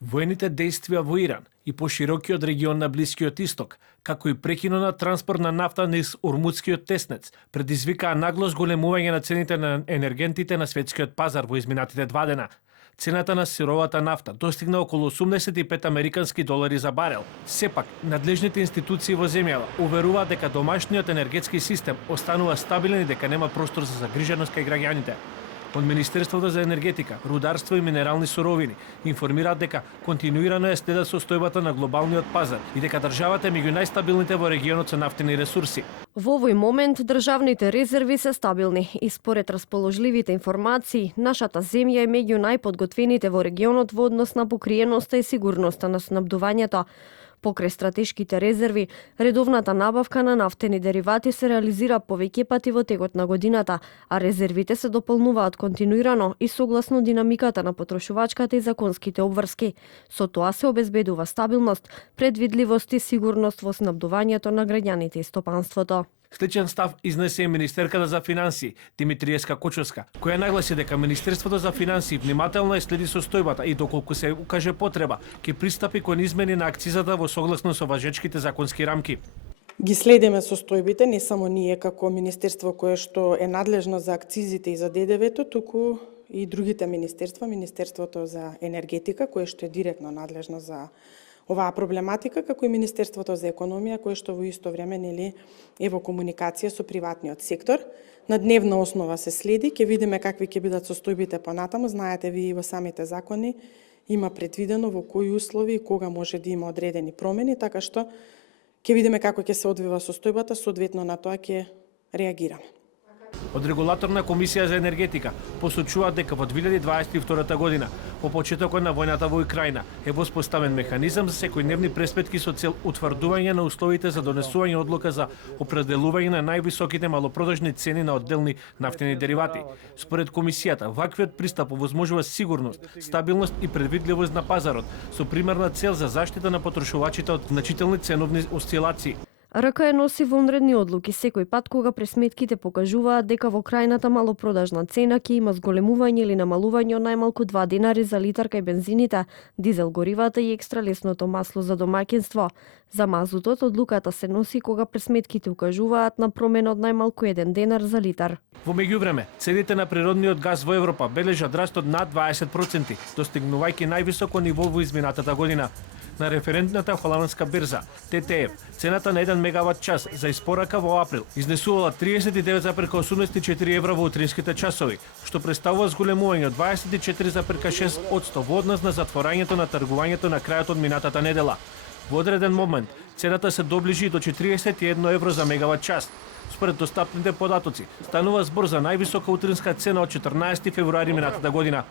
Воените действија во Иран и поширокиот регион на Блискиот Исток, како и прекинот на транспорт на нафта низ Ормудскиот теснец, предизвикаа нагло зголемување на цените на енергентите на светскиот пазар во изминатите 2 дена. Цената на сировата нафта достигна околу 85 американски долари за барел. Сепак, надлежните институции во земјава уверуваат дека домашниот енергетски систем останува стабилен и дека нема простор за загриженост кај граѓаните. Од Министерството за енергетика, рударство и минерални суровини информираат дека континуирано е следат состојбата на глобалниот пазар и дека државата е меѓу најстабилните во регионот со нафтени ресурси. Во овој момент државните резерви се стабилни и според расположливите информации, нашата земја е меѓу најподготвените во регионот во однос на покриеноста и сигурноста на снабдувањето. Покрај стратешките резерви, редовната набавка на нафтени деривати се реализира повеќе пати во текот на годината, а резервите се дополнуваат континуирано и согласно динамиката на потрошувачката и законските обврски. Со тоа се обезбедува стабилност, предвидливост и сигурност во снабдувањето на граѓаните и стопанството. Сличен став изнесе и министерката за финансии Димитриевска Кочовска, која нагласи дека Министерството за финансии внимателно е следи состојбата и доколку се укаже потреба, ќе пристапи кон измени на акцизата во согласно со важечките законски рамки. Ги следиме состојбите, не само ние како министерство кое што е надлежно за акцизите и за ДДВ-то, туку и другите министерства, Министерството за енергетика кое што е директно надлежно за оваа проблематика, како и Министерството за економија, кое што во исто време е во комуникација со приватниот сектор. На дневна основа се следи, ќе видиме какви ќе бидат состојбите понатаму. Знаете ви и во самите закони има предвидено во кои услови и кога може да има одредени промени, така што ќе видиме како ќе се одвива состојбата, соодветно на тоа ќе реагираме. Од Регулаторна комисија за енергетика посочуваат дека во 2022 година, по почетокот на војната во Украина, е воспоставен механизам за секојдневни преспетки со цел утврдување на условите за донесување одлука за определување на највисоките малопродажни цени на одделни нафтени деривати. Според комисијата, ваквиот пристап овозможува сигурност, стабилност и предвидливост на пазарот, со примерна цел за заштита на потрошувачите од значителни ценовни осцилации. РК носи вонредни одлуки секој пат кога пресметките покажуваат дека во крајната малопродажна цена ќе има зголемување или намалување од најмалку 2 денари за литар кај бензините, дизел горивата и екстра лесното масло за домаќинство. За мазутот одлуката се носи кога пресметките укажуваат на промена од најмалку 1 денар за литар. Во меѓувреме, цените на природниот газ во Европа бележат раст од над 20%, достигнувајќи највисоко ниво во изминатата година. На референтната холандска берза, ТТФ, цената на 1 мегават час за испорака во април изнесувала 39,84 евра во утринските часови, што представува зголемување од 24,6% во однос на затворањето на тргувањето на крајот од минатата недела. Во одреден момент, цената се доближи до 41 евро за мегават час. Според достапните податоци, станува збор за највисока утринска цена од 14 февруари минатата година.